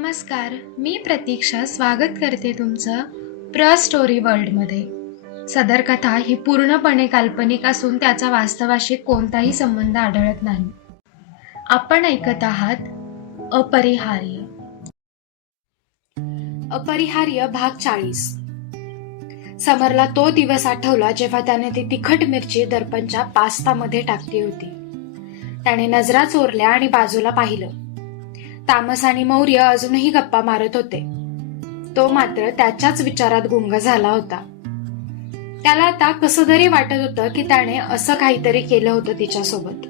नमस्कार मी प्रतीक्षा स्वागत करते तुमचं प्र स्टोरी वर्ल्डमध्ये. सदर कथा ही पूर्णपणे काल्पनिक असून त्याचा वास्तवाशी कोणताही संबंध आढळत नाही. आपण ऐकत आहात अपरिहार्य. अपरिहार्य भाग चाळीस. समरला तो दिवस आठवला जेव्हा त्याने ती तिखट मिरची दर्पणच्या पास्तामध्ये टाकली होती. त्याने नजरा चोरल्या आणि बाजूला पाहिलं. तामस आणि मौर्य अजूनही गप्पा मारत होते. तो मात्र त्याच्याच विचारात गुंग झाला होता. त्याला आता कसं तरी वाटत होतं की त्याने असं काहीतरी केलं होतं तिच्यासोबत.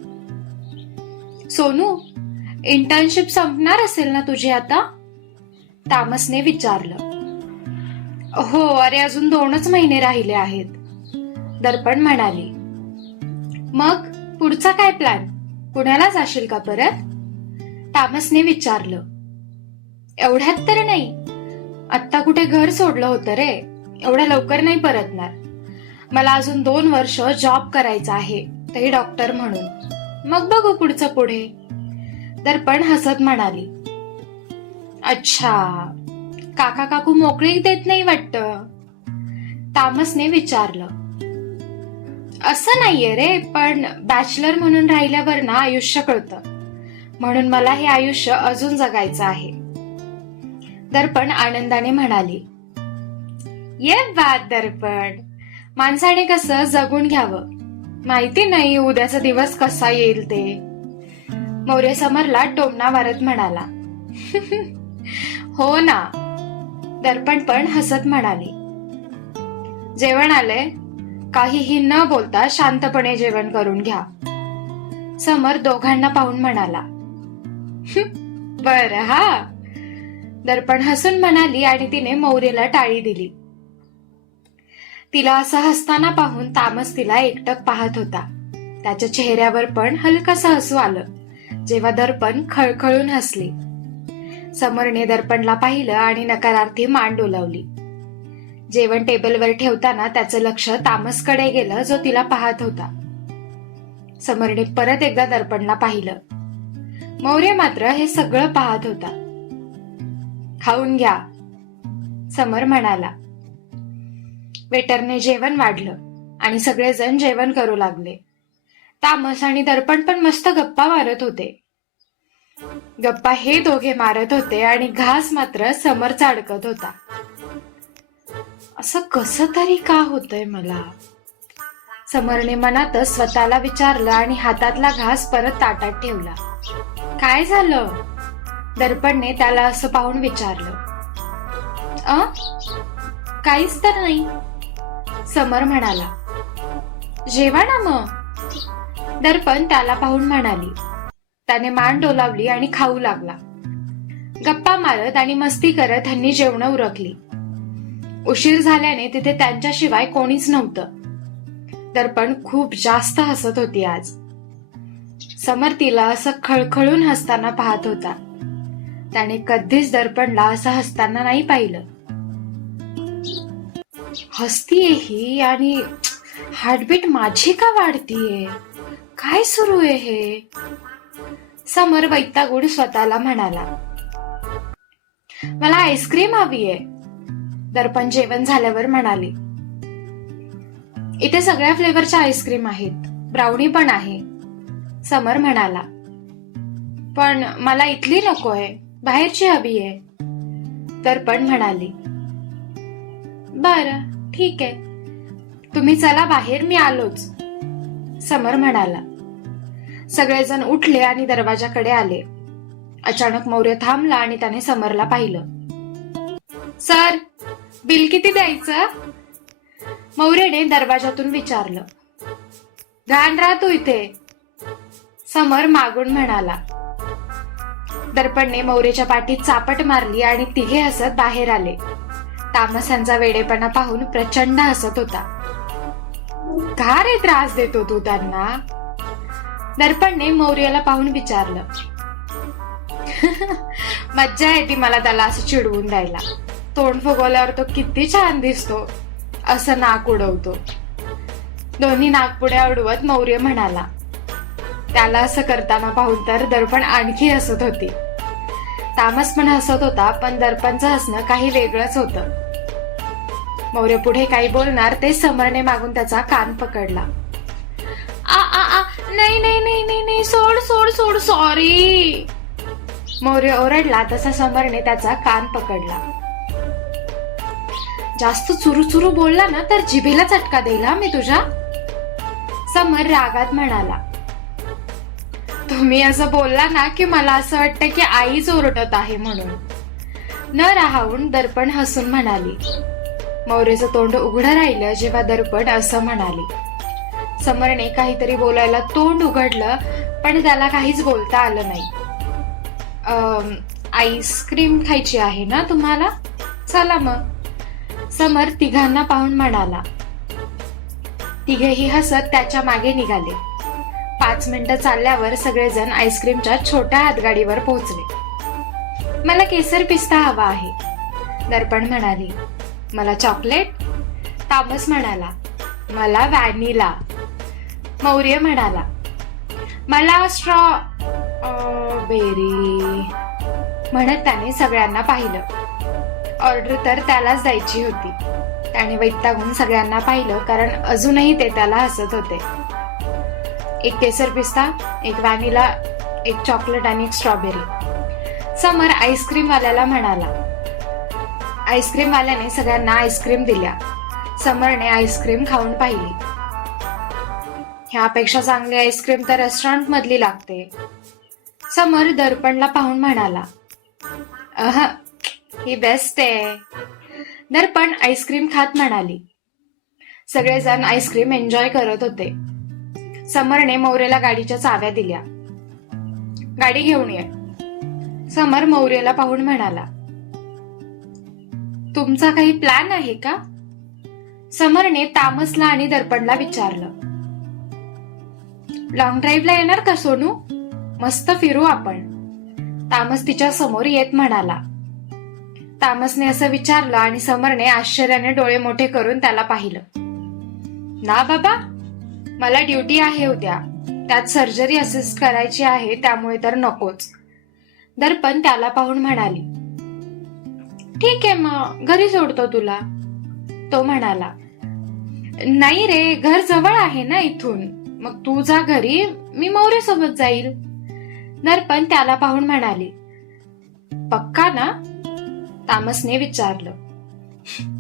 सोनू इंटर्नशिप संपणार असेल ना तुझी आता? तामसने विचारलं. हो अरे अजून दोनच महिने राहिले आहेत. दर्पण म्हणाली. मग पुढचा काय प्लॅन पुण्याला जाशील का परत? तामसने विचारलं एवढ्यात तर नाही. आत्ता कुठे घर सोडलं होतं रे? एवढ्या लवकर नाही परतणार. मला अजून दोन वर्ष जॉब करायचा आहे तेही डॉक्टर म्हणून. मग बघू पुढचं पुढे. दर्पण हसत म्हणाली अच्छा काका काकू मोकळी देत नाही वाटत. तामसने विचारलं असं नाहीये रे पण बॅचलर म्हणून राहिल्यावर ना आयुष्य कळतं. म्हणून मला हे आयुष्य अजून जगायचं आहे. दर्पण आनंदाने म्हणाली ये बात दर्पण माणसाने कसं जगून घ्यावं? माहिती नाही उद्याचा दिवस कसा येईल ते. मौर्य समरला टोमना वारत म्हणाला हो ना. दर्पण पण हसत म्हणाली जेवण आलंय? काहीही न बोलता शांतपणे जेवण करून घ्या. समर दोघांना पाहून म्हणाला बर हा. दर्पण हसून म्हणाली आणि तिने मौर्यला टाळी दिली. तिला असं हसताना पाहून तामस तिला एकटक पाहत होता. त्याच्या चेहऱ्यावर पण हलकस हसू आलं जेव्हा दर्पण खळखळून हसले. समरने दर्पणला पाहिलं आणि नकारार्थी मान डोलावली. जेवण टेबलवर ठेवताना त्याचं लक्ष तामसकडे गेलं जो तिला पाहत होता. समरने परत एकदा दर्पणला पाहिलं. मौर्य मात्र हे सगळं पाहत होता. खाऊन घ्या समर म्हणाला. वेटरने जेवण वाढलं आणि सगळेजण जेवण करू लागले. तामस आणि दर्पण पण मस्त गप्पा मारत होते. गप्पा हे दोघे मारत होते आणि घास मात्र समरचा अडकत होता. असं कस तरी का होतंय मला? समरने मनातच स्वतःला विचारलं आणि हातातला घास परत ताटात ठेवला. काय झालं? दर्पणने त्याला असं पाहून विचारलं. अ? काहीच तर नाही. समर म्हणाला जेवा ना मग. दर्पण त्याला पाहून म्हणाली. त्याने मान डोलावली आणि खाऊ लागला. गप्पा मारत आणि मस्ती करत ह्यांनी जेवण उरकली. उशीर झाल्याने तिथे त्यांच्याशिवाय कोणीच नव्हतं. दर्पण खूप जास्त हसत होती आज. समर तिला असं खळखळून हसताना पाहत होता. त्याने कधीच दर्पणला असं हसताना नाही पाहिलं. हसतीये ही आणि हार्टबीट माझी का वाढतीये? काय सुरू आहे हे? समर वैतागुड स्वतःला म्हणाला. मला आईस्क्रीम हवी आहे दर्पण जेवण झाल्यावर म्हणाली. इथे सगळ्या फ्लेवरच्या आईस्क्रीम आहेत. ब्राउनी पण आहे. समर म्हणाला. पण मला इथली नकोय बाहेरची हवी आहे. दर्पण म्हणाली. बर ठीक आहे. तुम्ही चला बाहेर मी आलोच. समर म्हणाला. सगळेजण उठले आणि दरवाजाकडे आले. अचानक मौर्य थांबला आणि त्याने समरला पाहिलं. सर बिल किती द्यायचं? मौर्यने दरवाजातून विचारलं. घाण राहतो इथे. समर मागून म्हणाला. दर्पणने मौर्यच्या पाठीत चापट मारली आणि तिघे हसत बाहेर आले. तामसांचा वेडेपणा पाहून प्रचंड हसत होता. का रे त्रास देतो तू त्यांना? दर्पणने मौर्याला पाहून विचारलं. मज्जा येते मला त्याला असं चिडवून द्यायला. तोंड फुगवल्यावर तो किती छान दिसतो असं नाक उडवतो. दोन्ही नागपुड्या उडवत मौर्य म्हणाला. त्याला असं करताना पाहून तर दर्पण आणखी हसत होती. तामस पण हसत होता पण दर्पणचं हसणं काही वेगळंच होतं. मौर्य पुढे काही बोलणार ते समरने मागून त्याचा कान पकडला. आ आ आ नाही नाही नाही नाही नाही सोड सोड सोड सॉरी मौर्य ओरडला तसा समरने त्याचा कान पकडला. जास्त चुरू चुरू बोलला ना तर जिभेला चटका देईल हा मी तुझ्या? समर रागात म्हणाला. तुम्ही असं बोलला ना की मला असं वाटतं की आईच ओरडत आहे म्हणून. न राहून दर्पण हसून म्हणाली. मौर्याचं तोंड उघडं राहिलं जेव्हा दर्पण असं म्हणाली. समरने काहीतरी बोलायला तोंड उघडलं पण त्याला काहीच बोलता आलं नाही. आईस्क्रीम खायची आहे ना तुम्हाला? चला मग. समर तिघांना पाहून म्हणाला. तिघेही हसत त्याच्यामागे निघाले. पाच मिनिटं चालल्यावर सगळेजण आईस्क्रीमच्या छोट्या हातगाडीवर पोहोचले. मला केसर पिस्ता हवा आहे दर्पण म्हणाली. मला चॉकलेट? तामस म्हणाला. मला व्हॅनिला. मौर्य म्हणाला. मला स्ट्रॉ बेरी म्हणत त्याने सगळ्यांना पाहिलं. ऑर्डर तर त्यालाच द्यायची होती. त्याने वैतागून सगळ्यांना पाहिलं कारण अजूनही ते त्याला हसत होते. एक केसर पिस्ता एक व्हॅनिला एक चॉकलेट आणि एक स्ट्रॉबेरी. समर आईस्क्रीमवाल्याला म्हणाला आईस्क्रीमवाल्याने सगळ्यांना आईस्क्रीम दिल्या. समरने आईस्क्रीम खाऊन पाहिली. ह्यापेक्षा चांगली आईस्क्रीम तर रेस्टॉरंट मधली लागते. समर दर्पणला पाहून म्हणाला अह ही बेस्ट आहे. दर्पण आईस्क्रीम खात म्हणाली. सगळेजण आईस्क्रीम एन्जॉय करत होते. समरने मौर्यला गाडीच्या चाव्या दिल्या. गाडी घेऊन ये. समर मौर्यला पाहून म्हणाला तुमचा काही प्लॅन आहे का? समरने तामसला आणि दर्पणला विचारलं लॉंग ड्राईव्हला येणार का सोनू? मस्त फिरू आपण. तामस तिच्या समोर येत म्हणाला. तामसने असं विचारलं आणि समरने आश्चर्याने डोळे मोठे करून त्याला पाहिलं. ना बाबा मला ड्युटी आहे उद्या. त्यात सर्जरी असिस्ट करायची आहे त्यामुळे तर नकोच. दर्पण त्याला पाहून म्हणाली. ठीक आहे मग घरी सोडतो तुला. तो म्हणाला. नाही रे घर जवळ आहे ना इथून. मग तू जा घरी मी मौर्य सोबत जाईल. दर्पण त्याला पाहून म्हणाली. पक्का ना? तामसने विचारलं.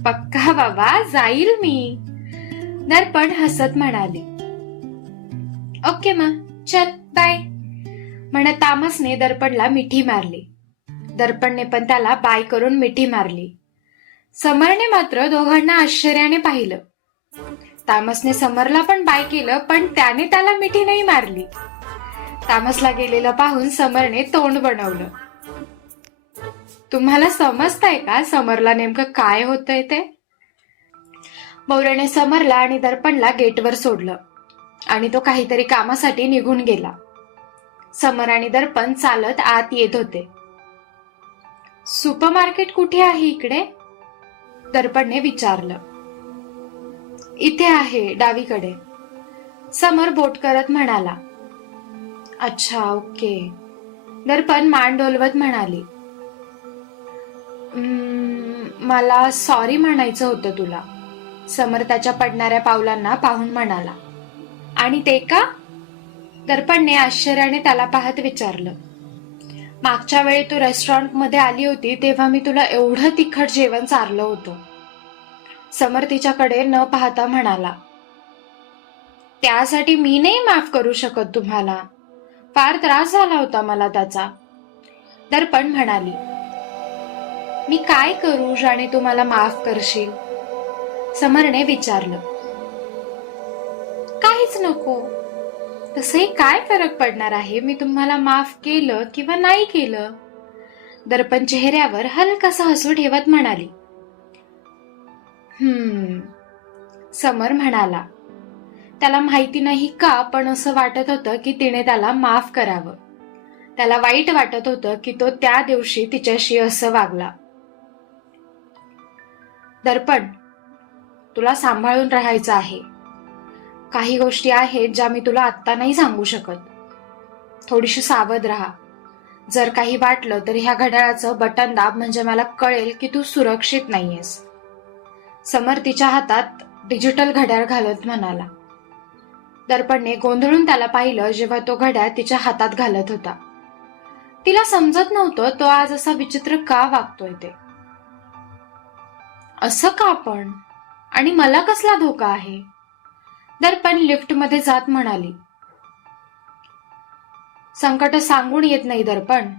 पक्का बाबा जाईल मी. दर्पण हसत म्हणाली. ओके मग चल बाय. म्हणत तामसने दर्पणला मिठी मारली. दर्पणने पण त्याला बाय करून मिठी मारली. समरने मात्र दोघांना आश्चर्याने पाहिलं. तामसने समरला पण बाय केलं पण त्याने त्याला मिठी नाही मारली. तामसला गेलेलं पाहून समरने तोंड बनवलं. तुम्हाला समजतंय का समरला नेमकं काय होतंय ते? मौर्याने समरला आणि दर्पणला गेटवर सोडलं. आणि तो काहीतरी कामासाठी निघून गेला. समर आणि दर्पण चालत आत येत होते. सुपरमार्केट कुठे आहे इकडे? दर्पणने विचारलं. इथे आहे डावीकडे. समर बोट करत म्हणाला. अच्छा ओके. दर्पण मान डोलवत म्हणाली. मला सॉरी म्हणायचं होतं तुला समर त्याच्या पडणाऱ्या पावलांना पाहून म्हणाला. आणि ते का दर्पणने आश्चर्याने त्याला पाहत विचारलं मागच्या वेळी तू रेस्टॉरंटमध्ये आली होती तेव्हा मी तुला एवढं तिखट जेवण चारलं होतं. समर तिच्याकडे न पाहता म्हणाला त्यासाठी मी नाही माफ करू शकत तुम्हाला. फार त्रास झाला होता मला त्याचा. दर्पण म्हणाली मी काय करू ज्याने तुम्हाला माफ करशील? समरने विचारलं काहीच नको. तसंही काय फरक पडणार आहे? मी तुम्हाला माफ केलं किंवा नाही केलं? दर्पण चेहऱ्यावर हलकासा हसू ठेवत म्हणाली. हम्म समर म्हणाला. त्याला माहिती नाही का पण असं वाटत होतं की तिने त्याला माफ करावं. त्याला वाईट वाटत होतं की तो त्या दिवशी तिच्याशी असं वागला. दर्पण तुला सांभाळून राहायचं आहे. काही गोष्टी आहेत ज्या मी तुला आत्ता नाही सांगू शकत. थोडीशी सावध राहा. जर काही वाटलं तर ह्या घड्याळाचं बटन दाब म्हणजे मला कळेल की तू सुरक्षित नाहीयेस. समर तिच्या हातात डिजिटल घड्याळ घालत म्हणाला. दर्पणने गोंधळून त्याला पाहिलं जेव्हा तो घड्याळ तिच्या हातात घालत होता. तिला समजत नव्हतं तो आज असा विचित्र का वागतोय ते. असं का पण? आणि मला कसला धोका आहे? दर्पण लिफ्टमध्ये जात म्हणाली. संकट सांगून येत नाही दर्पण.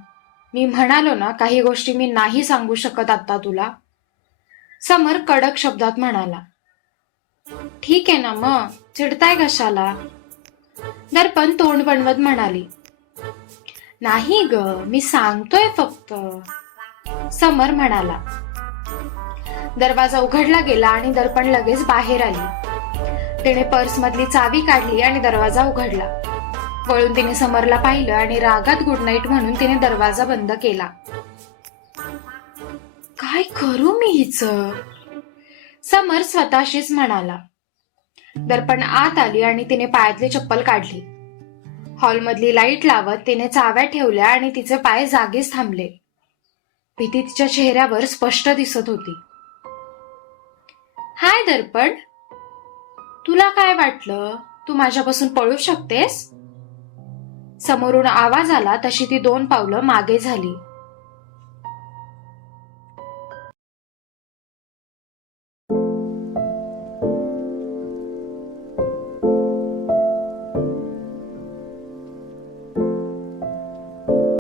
मी म्हणालो ना काही गोष्टी मी नाही सांगू शकत आता तुला. समर कडक शब्दात म्हणाला. ठीक आहे ना मग चिडताय कशाला? दर्पण तोंड बनवत म्हणाली. नाही ग मी सांगतोय फक्त. समर म्हणाला. दरवाजा उघडला गेला आणि दर्पण लगेच बाहेर आली. तिने पर्स मधली चावी काढली आणि दरवाजा उघडला. वळून तिने समरला पाहिलं आणि रागात गुड नाईट म्हणून तिने दरवाजा बंद केला. काय करू मी हिच? समर स्वतःशीच म्हणाला. दर्पण आत आली आणि तिने पायातली चप्पल काढली. हॉलमधली लाइट लावत तिने चाव्या ठेवल्या आणि तिचे पाय जागीच थांबले. भीती तिच्या चेहऱ्यावर स्पष्ट दिसत होती. हाय दर्पण तुला काय वाटलं? तू माझ्यापासून पळू शकतेस? समोरून आवाज आला तशी ती दोन पावलं मागे झाली.